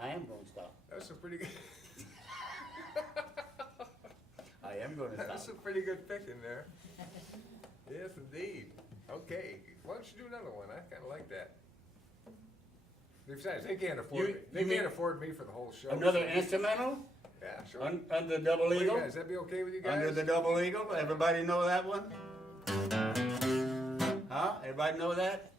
I am gonna stop. That's a pretty good. I am gonna That's stop. a pretty good pick in there. Yes, indeed. Okay, why don't you do another one? I kinda like that. Besides, they can't afford me. They you mean- can't afford me for the whole show. Another instrumental? Yeah, sure. Under double What do you eagle? guys, that be okay with you guys? Under the double eagle? Everybody know that one? Huh? Everybody know that?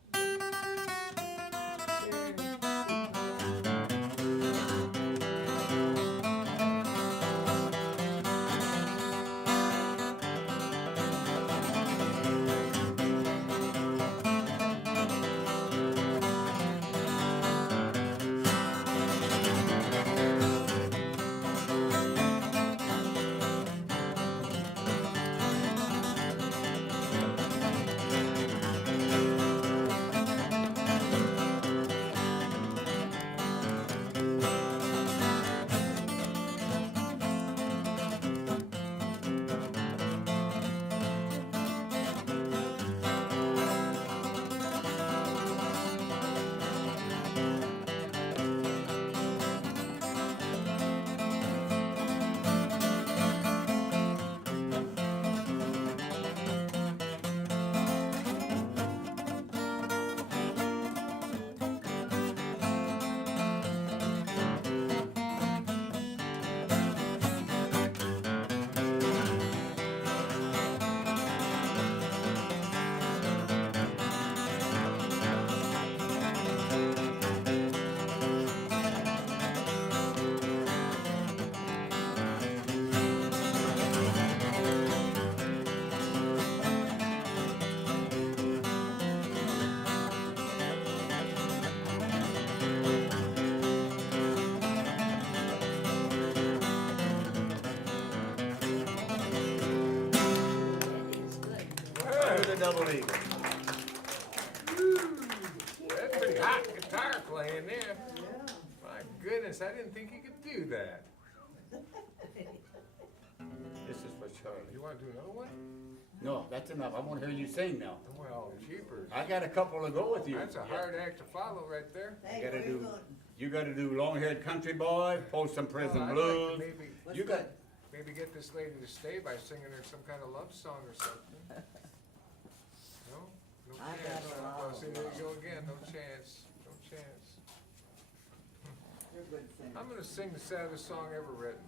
Under the double eagle. That's pretty hot guitar playing there. My goodness, I didn't think you could do that. This is for Charlie. You wanna do another one? No, that's enough. I wanna hear you sing now. Well, jeepers. I got a couple to go with you. That's a hard act to follow right there. You gotta do, you gotta do Long-Haired Country Boy, Folsom Prison Well, I'd Blues. like to maybe, You got, maybe get this lady to stay by singing her some kind of love song or something. No? No I chance. got it Oh, all. see, there you go again, no chance, no chance. You're a good singer. I'm gonna sing the saddest song ever written.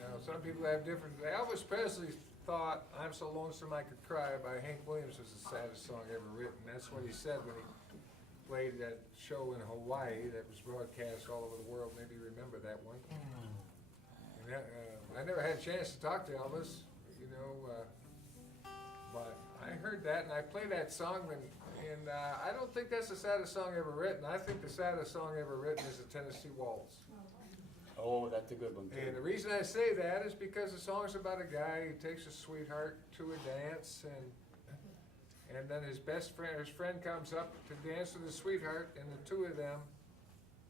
Now, some people have different, Elvis Presley thought I'm So Lonesome I Could Cry by Hank Williams was the saddest song ever written. That's what he said when he played that show in Hawaii that was broadcast all over the world. Maybe you remember that one. And that, I never had a chance to talk to Elvis, you know, but I heard that and I play that song and I don't think that's the saddest song ever written. I think the saddest song ever written is the Tennessee Waltz. oh, that's a good one And the too. reason I say that is because the song's about a guy who takes his sweetheart to a dance and then his friend comes up to dance with his sweetheart and the two of them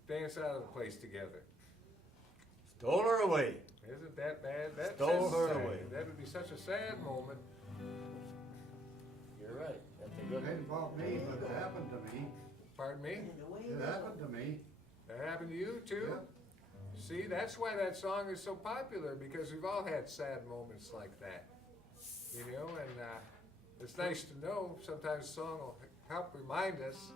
dance out of the place together. Stole her away. Isn't that bad? That's Stole her sad. away. That would be such a sad moment. You're right, that's a good It one. didn't involve me, but it happened to me. Pardon me? And the way It you happened to me. That happened to you too? Yep. See, that's why that song is so popular, because we've all had sad moments like that. You know, and it's nice to know sometimes a song will help remind us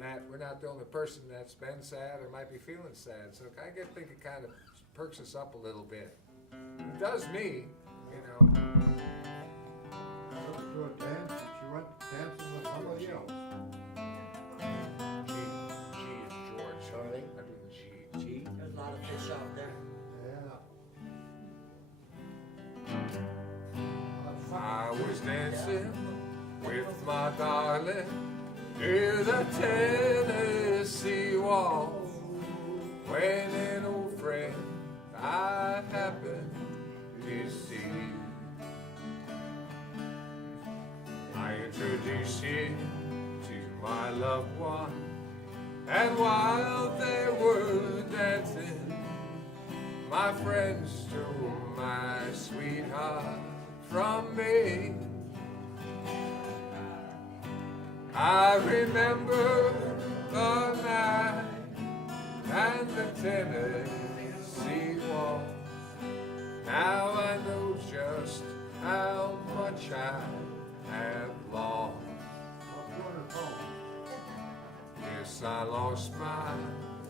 that we're not the only person that's been sad or might be feeling sad. So I think it kind of perks us up a little bit. It does me, you know. Took her to a dance, and she went dancing with somebody else. G is George. Charlie? I do the G. G. there's a lot of fish out there. Yeah. I was dancing with my darling near the Tennessee Waltz when an old friend I happened to see. I introduced you to my loved one, and while they were dancing, my friend stole my sweetheart from me. I remember the night Tennessee wall. Now I know just how much I have lost. Yes, I lost my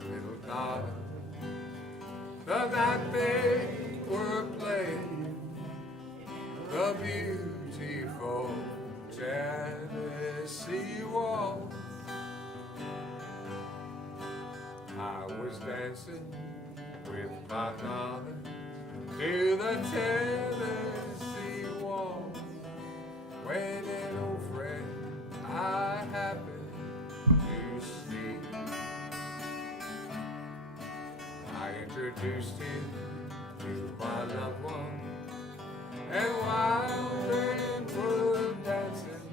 little daughter the night they were playing the beautiful Tennessee waltz. I was dancing with my daughter to the Tennessee waltz when an old friend I happened to see. I introduced him to my loved one, and while they were dancing,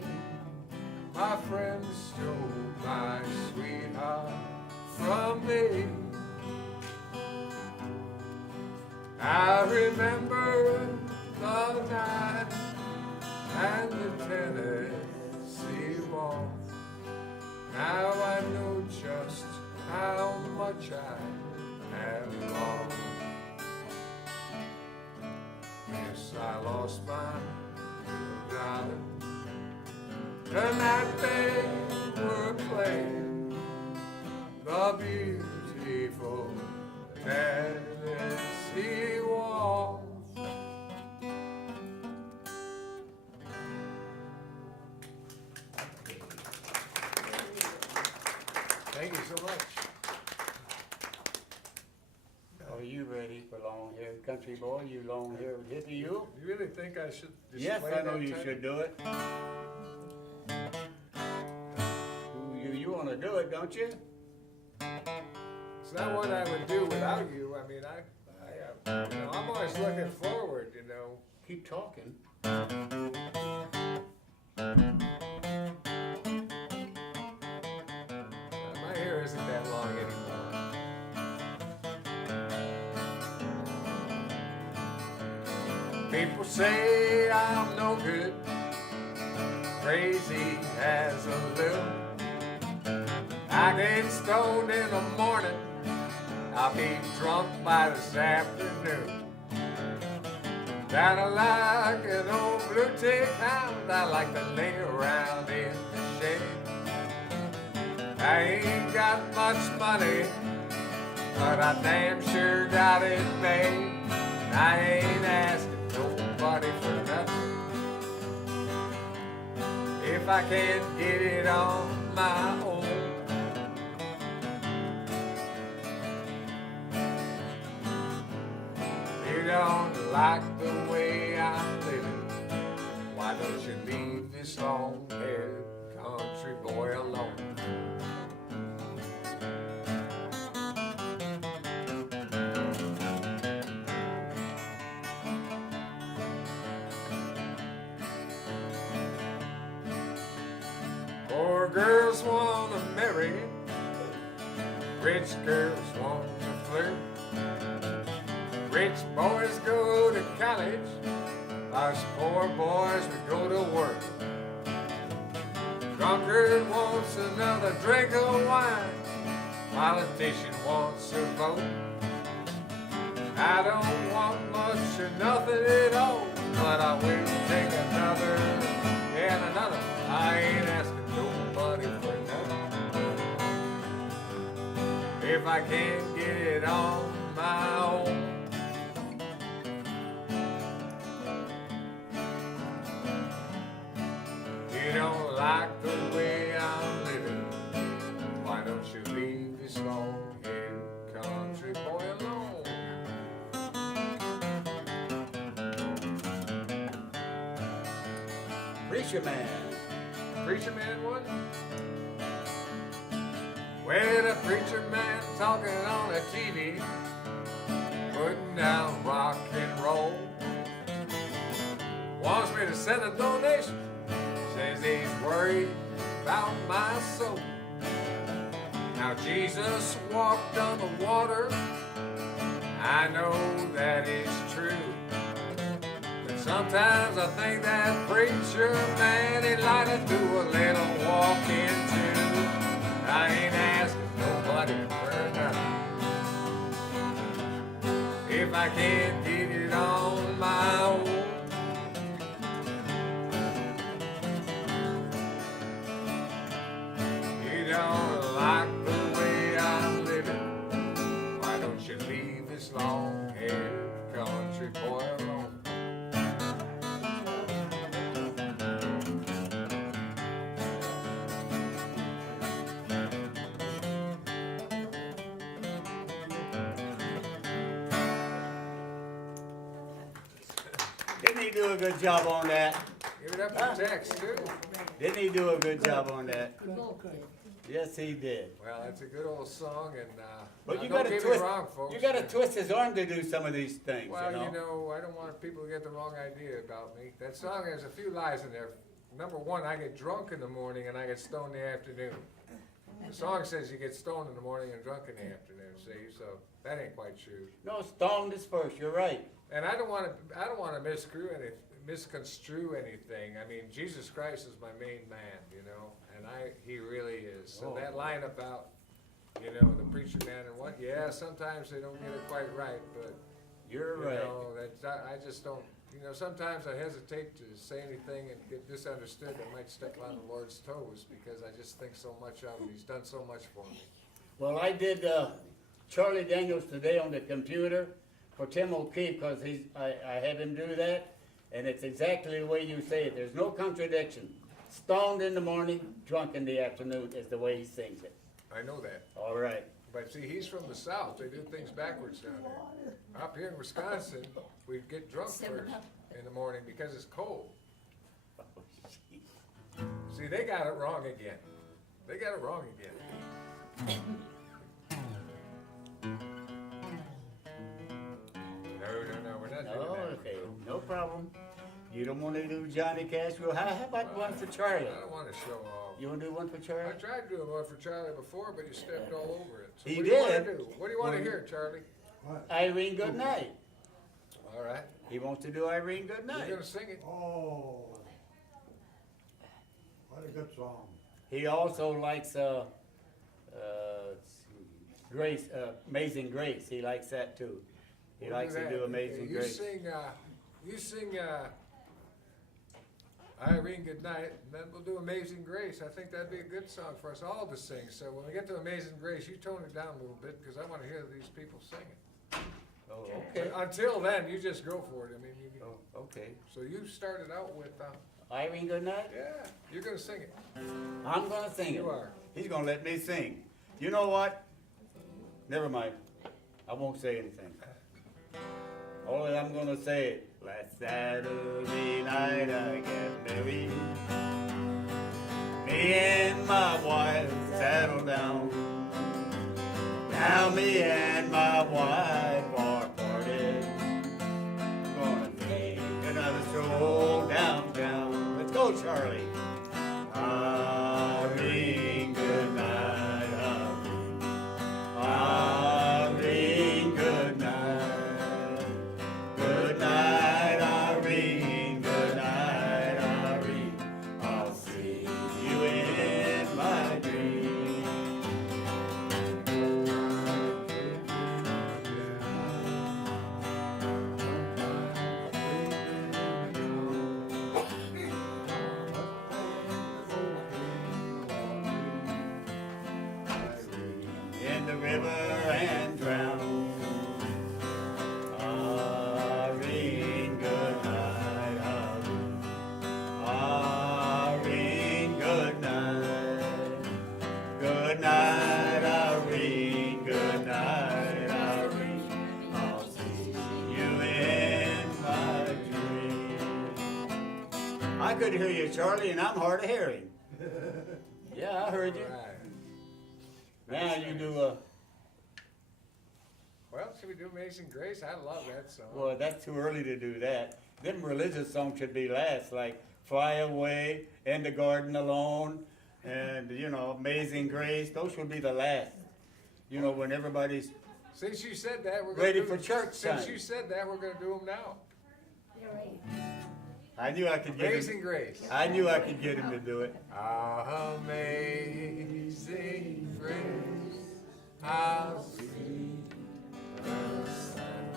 my friend stole my sweetheart from me. I remember the night and the Tennessee waltz. Now I know just how much I have lost. Yes, I lost my little daughter the night they were playing the beautiful Tennessee waltz. Thank you so much. Are you ready for long-haired country boy? You long-haired hippie, you? You really think I should display Yes, I know that you type? should do it. You want to do it, don't you? It's not what I would do without you. I mean, I'm always looking forward, you know. Keep talking. My hair isn't that long anymore. People say I'm no good, crazy as a loon. I get stoned in the morning, I'll be drunk by this afternoon. Kinda like an old blue tick hound, I like to lay around in the shade. I ain't got much money, but I damn sure got it made. I ain't asking nobody for nothing if I can't get it on my own. You don't like the way I'm living, why don't you leave this long-haired country boy alone? Poor girls wanna marry, rich girls want to flirt. Rich boys go to college, us poor boys we go to work. Drunkard wants another drink of wine, politician wants a vote. I don't want much or nothing at all, but I will take another and another. I ain't asking nobody for nothing if I can't get it on my own. You don't like the way I'm living, why don't you leave this long-haired country boy alone? Preacher man. Preacher man one? Well, a preacher man talking on a TV, putting down rock and roll, wants me to send a donation, says he's worried about my soul. Now Jesus walked on the water, I know that is true, but sometimes I think that preacher man, he'd like to do a little walking too. I ain't asking nobody for nothing if I can't get it on my own. You don't like the way I'm living, why don't you leave this long-haired country boy alone? Didn't he do a good job on that? Give it up for Tex, too. Didn't he do a good job on that? Yes, he did. Well, that's a good old song, and But now, you don't gotta get twist, me wrong, folks. you gotta twist his arm to do some of these things, Well, you know? I don't want people to get the wrong idea about me. That song has a few lies in there. Number one, I get drunk in the morning and I get stoned in the afternoon. The song says you get stoned in the morning and drunk in the afternoon, see, so that ain't quite true. No, stoned is first, you're right. And I don't wanna misconstrue anything. I mean, Jesus Christ is my main man, you know, and he really is. So Oh. that line about, you know, the preacher man and what, yeah, sometimes they don't get it quite right, but You're you right. know, I just don't, you know, sometimes I hesitate to say anything and get misunderstood. I might step on the Lord's toes because I just think so much of him. He's done so much for me. Well, I did, Charlie Daniels today on the computer for Tim O'Keefe, cause I had him do that, and it's exactly the way you say it. There's no contradiction. Stoned in the morning, drunk in the afternoon is the way he sings it. I know that. All right. But see, he's from the South. They do things backwards down there. Up here in Wisconsin, we get drunk first in the morning because it's cold. See, they got it wrong again. They got it wrong again. No, we're not doing Oh, that. okay, no problem. You don't wanna do Johnny Cash? Well, how about one for Charlie? I don't want to show off. You wanna do one for I Charlie? tried doing one for Charlie before, but he stepped all over it. So He what do you want did. to do? What do you want to Well, hear, Charlie? What? Irene Goodnight. All right. He wants to do Irene You're Goodnight. gonna sing it. Oh. What a good song. He also likes, Grace, Amazing Grace. He likes that too. He We'll likes to that. do Amazing Okay, Grace. You sing Irene Goodnight, and then we'll do Amazing Grace. I think that'd be a good song for us all to sing. So when we get to Amazing Grace, you tone it down a little bit because I want to hear these people sing it. Oh, okay. But until then, you just go for it. I mean, Oh, okay. so you started out with, Irene Goodnight? yeah, you're gonna sing it. I'm gonna sing it. You are. He's gonna let me sing. You know what? Never mind. I won't say anything. Only I'm gonna say it. Last Saturday night I got married. Me and my wife settled down. Now me and my wife are parted. Gonna take another stroll downtown. Let's go, Charlie. Irene, good night, Irene, good night. Good night, Irene, good night, Irene. I'll see you in my dream. In the river and drown. Irene, good night, Irene, good night. Good night, Irene, good night, Irene. I'll see you in my dream. I could hear you, Charlie, and I'm hard of hearing. Yeah, I heard you. All right. Now you do Well, should we do Amazing Grace? I love that song. well, that's too early to do that. Them religious songs should be last, like Fly Away, In the Garden Alone, and, you know, Amazing Grace. Those should be the last. You know, when everybody's, Since you said that, we're gonna Ready do for church Since time. you said that, we're gonna do them now. I knew I could get Amazing him. Grace. I knew I could get him to do it. Amazing Grace, how sweet the sound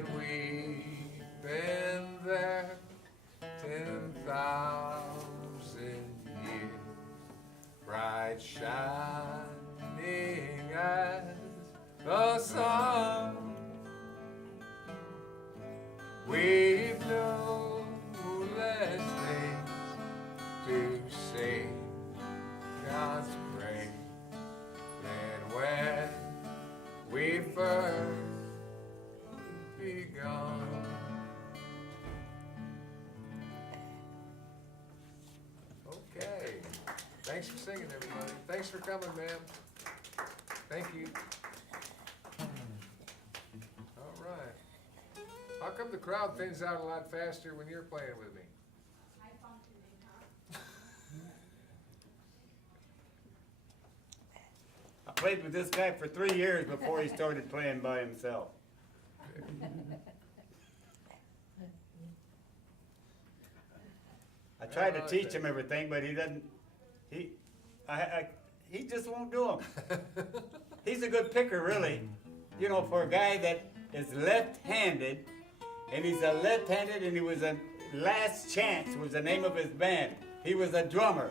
and we've been there 10,000 years, bright shining as the sun. We've no less things to say God's praise than when we first begun. Okay, thanks for singing, everybody. Thanks for coming, ma'am. Thank you. All right. How come the crowd thins out a lot faster when you're playing with me? I played with this guy for 3 years before he started playing by himself. I tried to teach him everything, but he doesn't. He just won't do them. He's a good picker, really. You know, for a guy that is left-handed, and he's a left-handed, and he was a Last Chance was the name of his band. He was a drummer.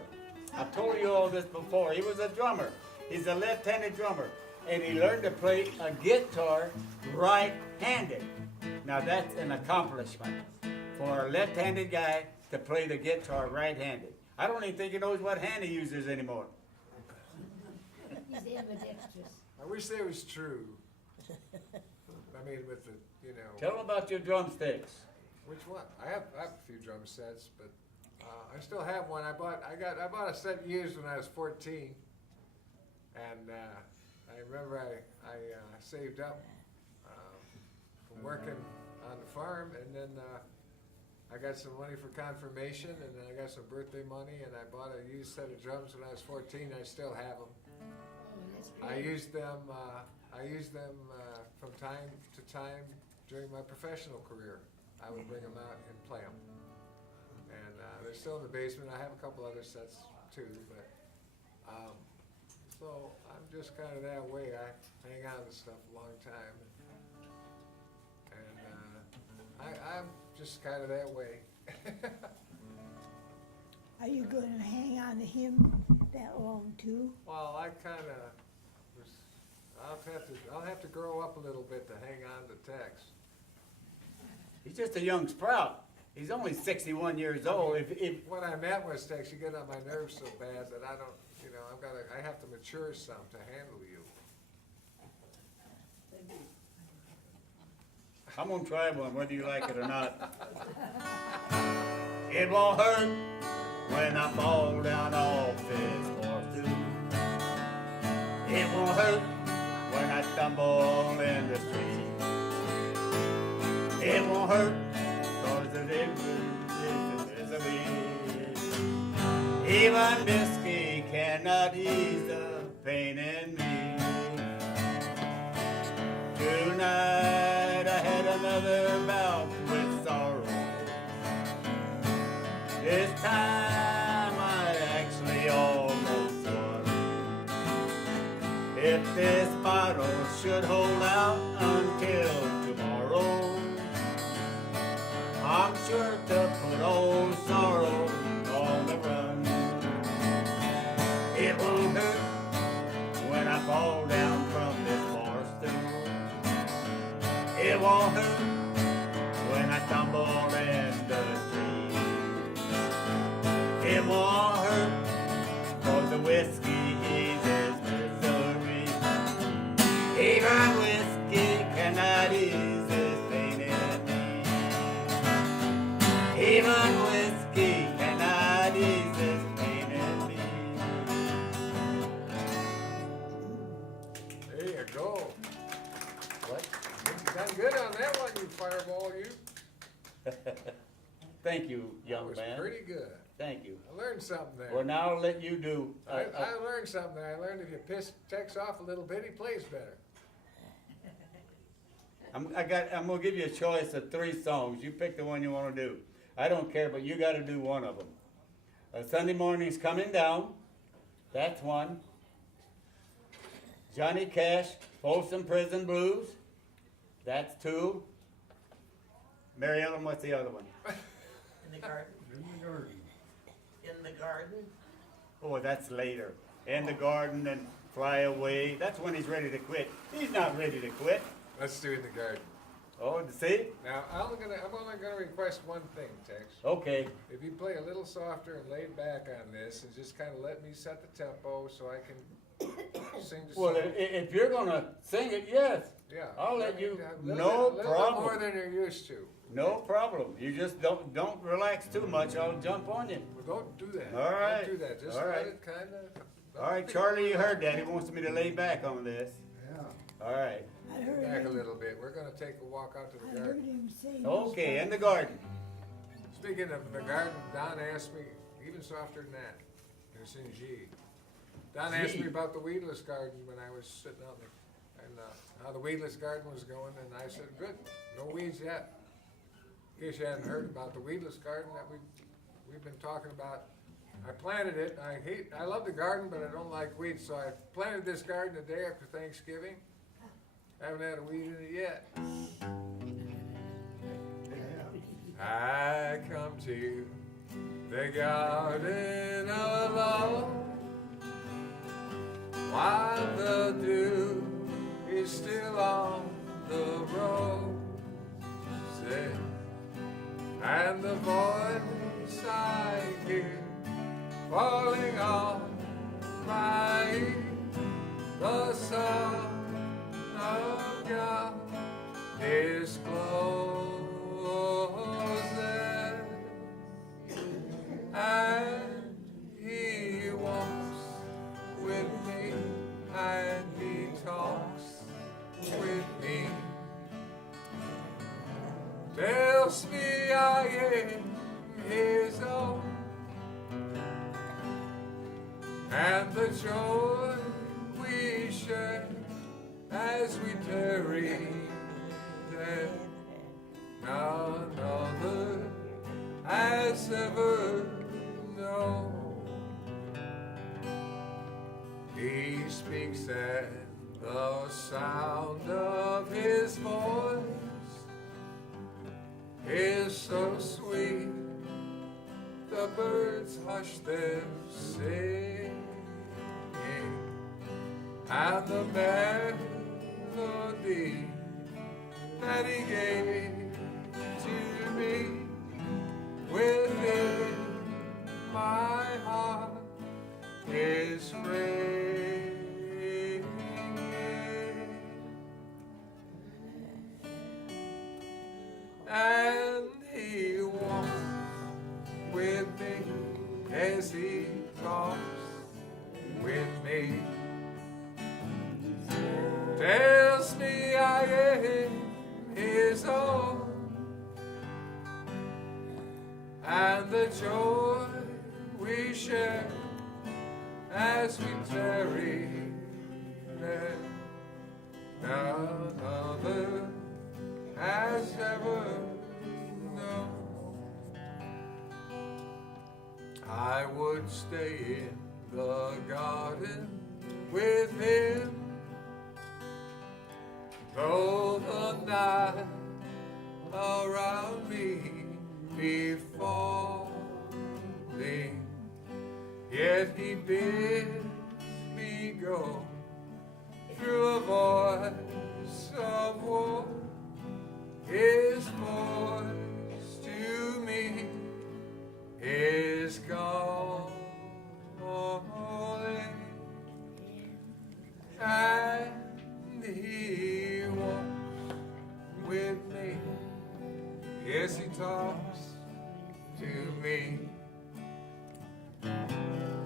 I've told you all this before. He was a drummer. He's a left-handed drummer, and he learned to play a guitar right-handed. Now that's an accomplishment for a left-handed guy to play the guitar right-handed. I don't even think he knows what hand he uses anymore. He's ambidextrous. I wish that was true. I mean, with the, you know. Tell him about your drumsticks. Which one? I have a few drum sets, but I still have one. I bought a set used when I was 14, and I remember I saved up from working on the farm, and then I got some money for confirmation, and then I got some birthday money, and I bought a used set of drums when I was 14. I still have them. I used them from time to time during my professional career. I would bring them out and play them. And they're still in the basement. I have a couple other sets too, but so I'm just kind of that way. I hang on to stuff a long time, and I'm just kind of that way. Are you going to hang on to him that long too? Well, I kind of was. I'll have to grow up a little bit to hang on to Tex. He's just a young sprout. He's only 61 years old. If What I meant was, Tex, you get on my nerves so bad that I don't, you know, I have to mature some to handle you. I'm gonna try one, whether you like it or not. It won't hurt when I fall down off this horse too. It won't hurt when I stumble in the street. It won't hurt cause the difference is misery. Even whiskey cannot ease the pain in me. Tonight I had another bout with sorrow. This time I actually almost won. If this bottle should hold out until tomorrow, I'm sure to put old sorrow on the run. It won't hurt when I fall down from this bar stool. It won't hurt when I stumble in the street. It won't hurt cause the whiskey eases misery. Even whiskey cannot ease this pain in me. Even whiskey cannot ease this pain in me. There you go. What? You done good on that one, you fireball, you. Thank you, That young was man. pretty good. Thank you. I learned something there. Well, now I'll let you do. I learned something there. I learned if you piss Tex off a little bit, he plays better. I'm gonna give you a choice of 3 songs. You pick the one you want to do. I don't care, but you got to do one of them. Sunday Morning's Coming Down. That's one. Johnny Cash, Folsom Prison Blues. That's 2. Mary Ellen, what's the other one? In the garden, In the garden. in the garden. Oh, that's later. In the garden and fly away. That's when he's ready to quit. He's not ready to quit. Let's do it in the garden. Oh, see? Now, I'm only gonna request one thing, Tex. Okay. If you play a little softer and laid back on this, and just kind of let me set the tempo so I can sing the Well, song. if you're gonna sing it, yes. Yeah. I'll let I mean, you- a little no bit, little problem. bit more than you're used to. No problem. You just don't relax too much. I'll jump on you. Well, don't do that. All right. Don't do that. Just All let right. it kind of. All right, Charlie, you heard that. He wants me to lay back on this. Yeah. All right. I heard Back a him, little bit. We're gonna take a walk out to I the heard garden. him say. Okay, in the garden. Speaking of the garden, Don asked me, even softer than that, it's in G. Don asked G. me about the weedless garden when I was sitting out there, and how the weedless garden was going, and I said, good, no weeds yet. In case you hadn't heard about the weedless garden that we've been talking about. I planted it, I love the garden, but I don't like weeds, so I planted this garden the day after Thanksgiving. Haven't had a weed in it yet. I come to the garden alone while the dew is still on the roses, and the voice I hear falling on my ear, the Son of God is closing, and He walks with me, and He talks with me, tells me I am His own, and the joy we share as we tarry there, none other has ever known. He speaks and the sound of His voice is so sweet, the birds hush their singing, and the melody that He gave to me within my heart is ringing, and He walks with me as He talks with me, tells me I am His own, and the joy we share as we tarry there, none other has ever known. I would stay in the garden with Him, though the night around me be falling, yet He bids me go through a voice of war. His voice to me is calling, and He walks with me. Yes, He talks to me,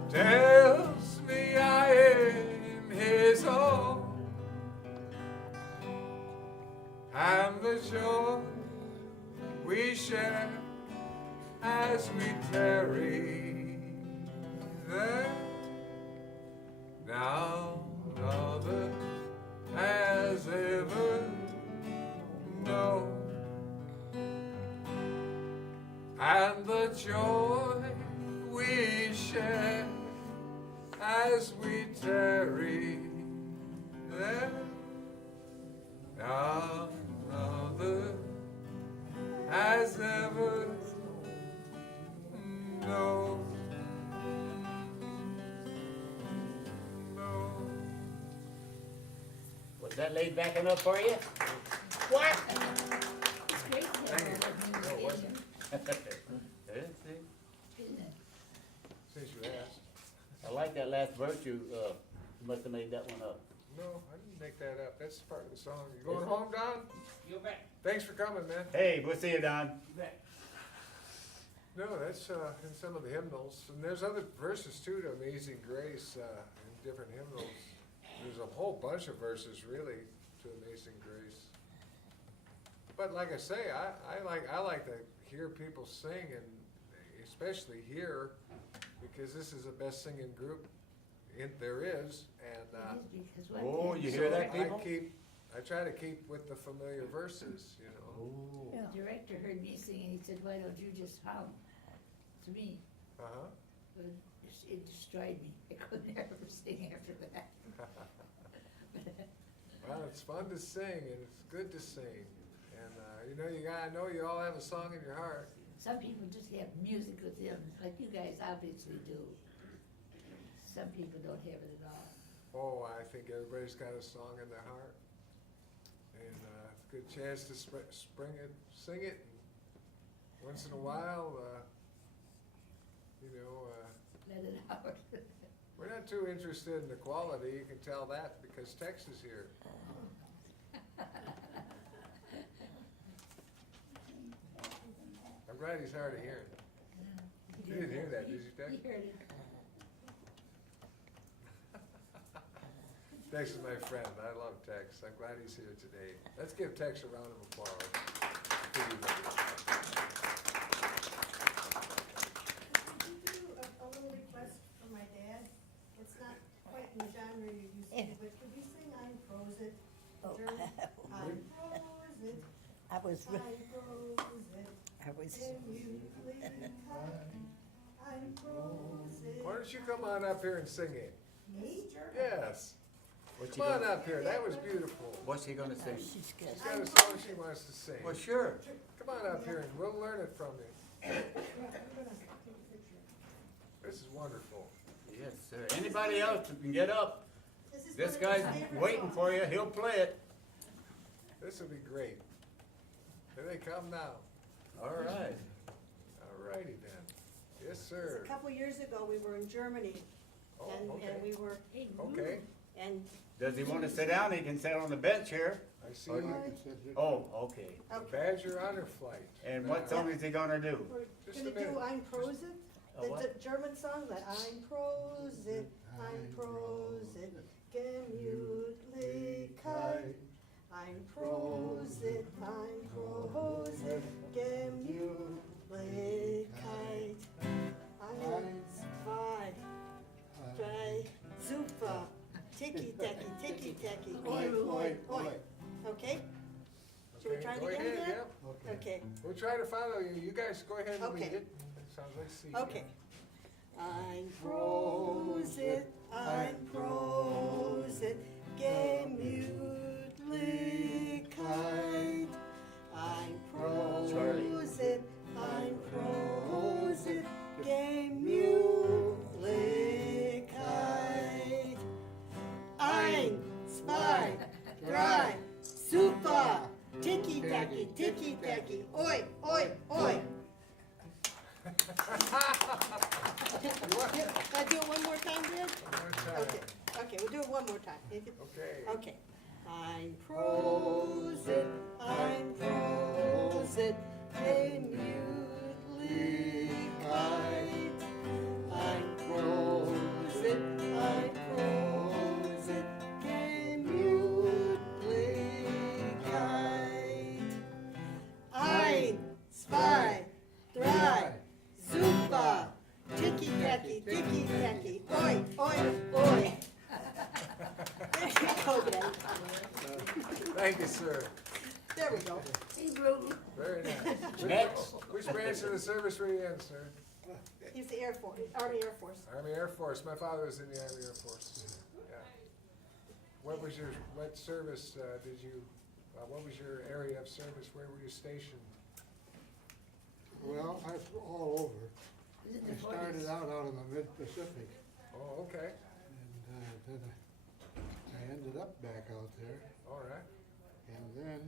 tells me I am His own, and the joy we share as we tarry there, now other has ever known, and the joy we share as we tarry there, now other as ever known. No. Was that laid back enough for you? What? It's great to Thank have you. all No, it of wasn't. isn't it? Since you asked. I like that last verse you must have made that one up. No, I didn't make that up. That's part of the song. You going home, Don? You bet. Thanks for coming, man. Hey, we'll see you, Don. You bet. No, that's in some of the hymnals. And there's other verses too to Amazing Grace in different hymnals. There's a whole bunch of verses really to Amazing Grace. But like I say, I like to hear people sing, and especially here, because this is the best singing group there is. And It is because one Oh, time you the hear that, director- people? I try to keep with the familiar verses, you know. Oh. The director heard me sing and he said, why don't you just hum to me? Uh-huh. But it destroyed me. I could never sing after that. Well, it's fun to sing and it's good to sing. And, you know, I know you all have a song in your heart. Some people just have music with them, like you guys obviously do. Some people don't have it at all. Oh, I think everybody's got a song in their heart. And it's a good chance to sing it. And once in a while, you know, Let it out. we're not too interested in the quality. You can tell that because Tex is here. I'm glad he's hard of hearing. You didn't hear that, did you, Tex? He heard it. Tex is my friend. I love Tex. I'm glad he's here today. Let's give Tex a round of applause. Could you do a little request for my dad? It's not quite in the genre you're used to, but could you sing I'm Frozen? Oh, German? I'm Frozen, I was, I'm Frozen, I was, can you please I'm Frozen. Why don't you come on up here and sing it? Me? Yes. What's he Come on gonna, up here. That was beautiful. what's he gonna sing? she's good. She's got a song she wants to sing. Well, sure. Come on up here and we'll learn it from you. Yeah, I'm gonna take a picture. This is wonderful. Yes, sir. Anybody else who can get up? This is This one of his guy's favorite waiting songs. for you. He'll play it. This will be great. Here they come now. All right. All righty then. Yes, sir. A couple years ago, we were in Germany, Oh, and okay. we were, Okay. and, Does he want to sit down? He can sit on the bench here. I see Or you you. can sit here. Oh, okay. okay. Badger honor flight. And what song is he gonna do? We're Just a gonna minute. do I'm Frozen, A the what? German song, that I'm Frozen, Gemütlichkeit. I'm frozen, Gemütlichkeit. Eins, zwei, drei, super, ticky-tacky, ticky-tacky, oi, oi, oi. Okay? Should we Okay, try it go again ahead, then? yep. Okay. We'll try to follow you. You guys go ahead and Okay. lead it. It sounds like C. Okay. I'm frozen, Gemütlichkeit. I'm frozen, Gemütlichkeit. Ein, zwei, drei, super, ticky-tacky, ticky-tacky, oi, oi, oi. Can I do it one more time, Dad? One more time. Okay, okay, we'll do it one more time. Okay. Okay. I'm frozen, Gemütlichkeit. I'm frozen, Gemütlichkeit. Ein, zwei, drei, super, ticky-tacky, ticky-tacky, oi, oi, oi. There you go, Dad. Thank you, sir. There we go. Very nice. Next. Which branch of the service were you in, sir? He's the Air Force, Army Air Force. Army Air Force. My father was in the Army Air Force. Yeah. What service did you, what was your area of service? Where were you stationed? Well, that's all over. Is it I the started 40s? out in the mid-Pacific, Oh, okay, and then I ended up back out there. all right. And then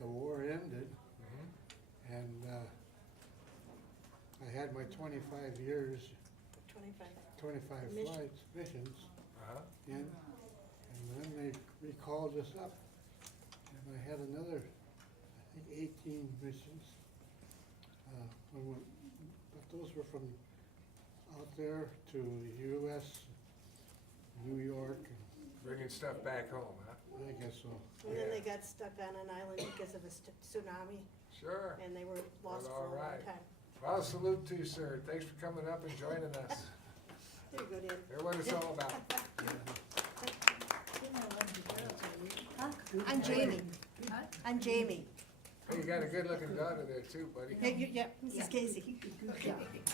the war ended, Mhm. and I had my 25 years, 25 Mission. flights, missions Uh-huh. in, and then they recalled us up. And I had another, I think 18 missions. But those were from out there to the U.S., New York, and Bringing stuff back home, huh? I guess so. And then they got stuck on an island because of a tsunami, Sure. and they were lost Well, for a long alright. time. Well, salute to you, sir. Thanks for coming up and joining us. There you go, Dan. Hear what it's all about. You know, one of the girls, are you? I'm Jamie. Huh? I'm Jamie. Hey, you got a good-looking daughter there too, buddy. Yeah, Yeah. Mrs. Casey. Good job. Good job.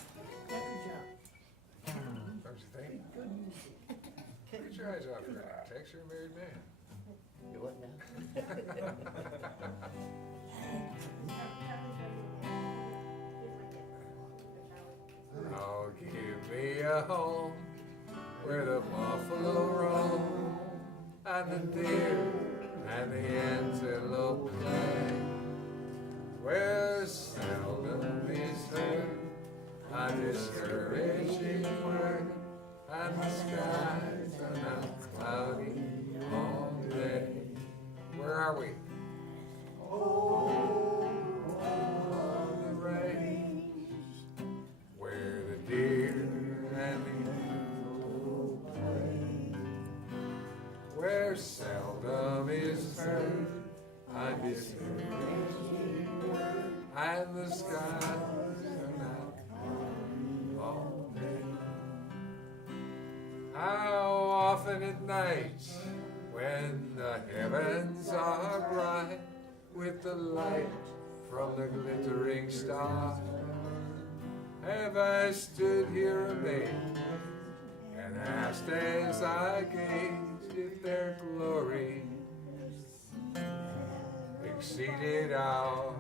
Don't you think? Get your eyes off her. Tex, you're a married man. You what now? Oh, give me a home where the buffalo roam and the deer and the antelope play, where seldom is heard a discouraging word, and the skies are not cloudy all day. Where are we? Oh, on the range, where the deer and the antelope play, where seldom is heard a discouraging word, and the skies are not cloudy all day. How often at night, when the heavens are bright with the light from the glittering stars, have I stood here amazed and asked as I gazed if their glory exceeded our.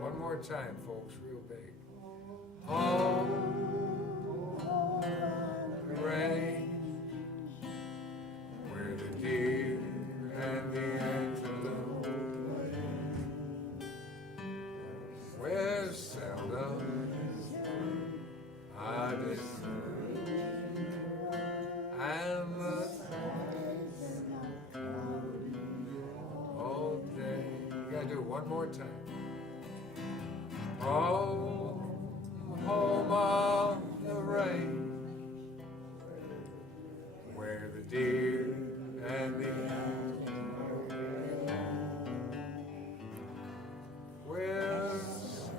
One more time, folks, real big. Oh, rain, where the deer and the antelope play, where seldom I discern, and the all day. You gotta do it one more time. Oh, home of the rain, where the deer and the antelope, where is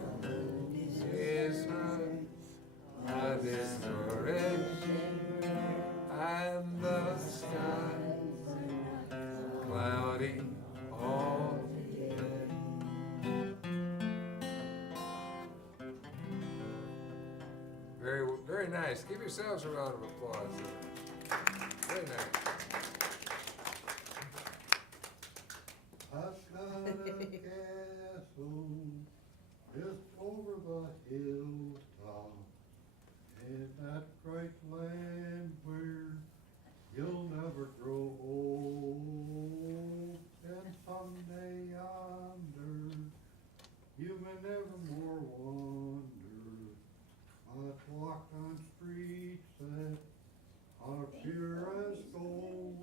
a discouraging and the sky cloudy all day. Very, very nice. Give yourselves a round of applause. Very nice. I've got a castle just over the hilltop in that great land where you'll never grow old. And someday yonder you may never more wander, but walk on streets that are pure as gold.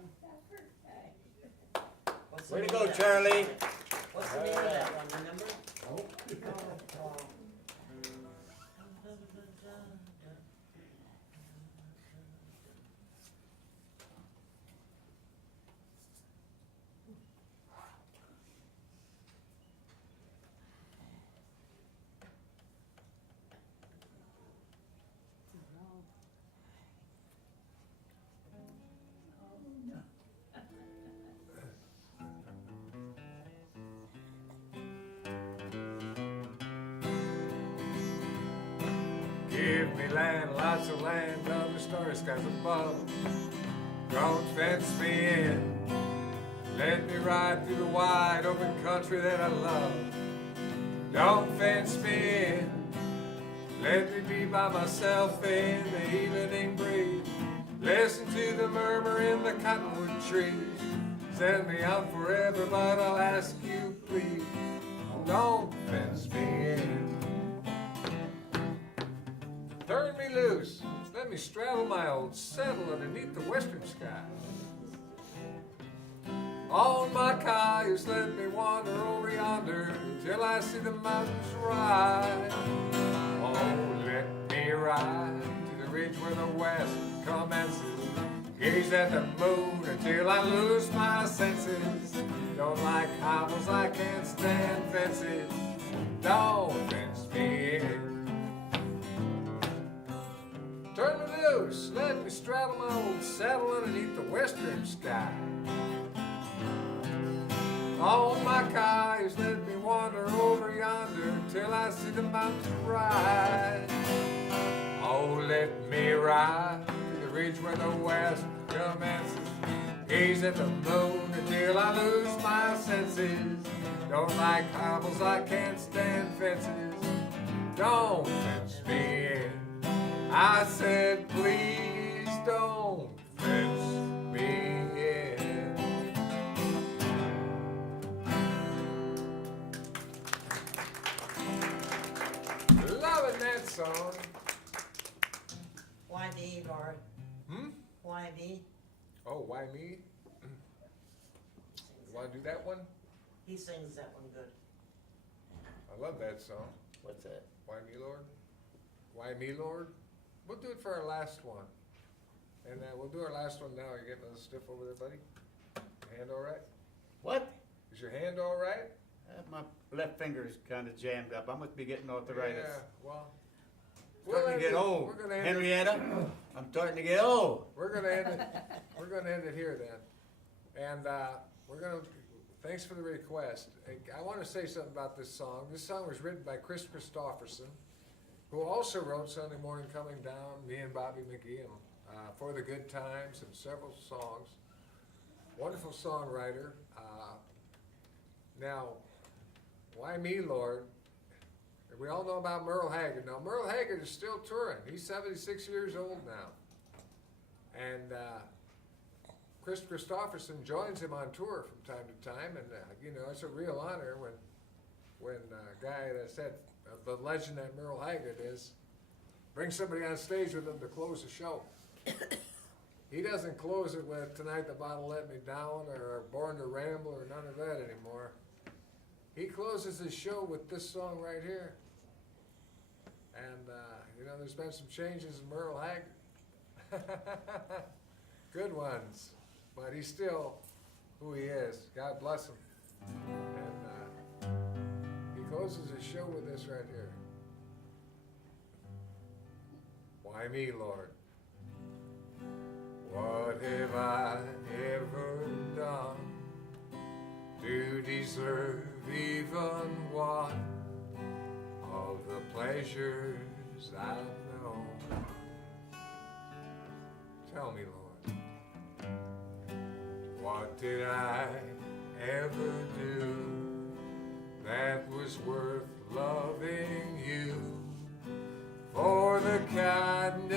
What's the Way to name go, of that? Charlie. What's the name of that one, remember? Give me land, lots of land under starry skies above. Don't fence me in. Let me ride through the wide open country that I love. Don't fence me in. Let me be by myself in the evening breeze. Listen to the murmur in the cottonwood trees. Send me out forever, but I'll ask you please, don't fence me in. Turn me loose, let me straddle my old settle underneath the western sky. On my cayuse, let me wander over yonder till I see the mountains rise. Oh, let me ride to the ridge where the west commences. Gaze at the moon until I lose my senses. Don't like hobbles, I can't stand fences. Don't fence me in. Turn me loose, let me straddle my old saddle underneath the western sky. On my cayuse, let me wander over yonder till I see the mountains rise. Oh, let me ride to the ridge where the west commences. Gaze at the moon until I lose my senses. Don't like hobbles, I can't stand fences. Don't fence me in. I said, please don't fence me in. Loving that song. Why me, Lord? Why me? Oh, why me? You want to do that one? He sings that one good. I love that song. What's that? Why me, Lord? Why me, Lord? We'll do it for our last one. And we'll do our last one now. You're getting a little stiff over there, buddy? Hand all right? What? Is your hand all right? My left finger's kind of jammed up. I must be getting arthritis. Yeah, well. Starting to get old. We're gonna end Henrietta, I'm starting to get old. We're gonna end it. We're gonna end it here then, and we're gonna. Thanks for the request. I want to say something about this song. This song was written by Chris Christopherson, who also wrote "Sunday Morning Coming Down." Me and Bobby McGee, and "For the Good Times" and several songs. Wonderful songwriter. Now, why me, Lord? We all know about Merle Haggard. Now, Merle Haggard is still touring. He's 76 years old now. And Chris Christopherson joins him on tour from time to time. And, you know, it's a real honor when a guy that said the legend that Merle Haggard is, brings somebody on stage with him to close the show. He doesn't close it with "Tonight the Bottle Let Me Down" or "Born to Ramble" or none of that anymore. He closes his show with this song right here. And, you know, there's been some changes in Merle Haggard. Good ones. But he's still who he is. God bless him. And he closes his show with this right here. Why me, Lord? What have I ever done to deserve even one of the pleasures I know? Tell me, Lord, what did I ever do that was worth loving you for the kindness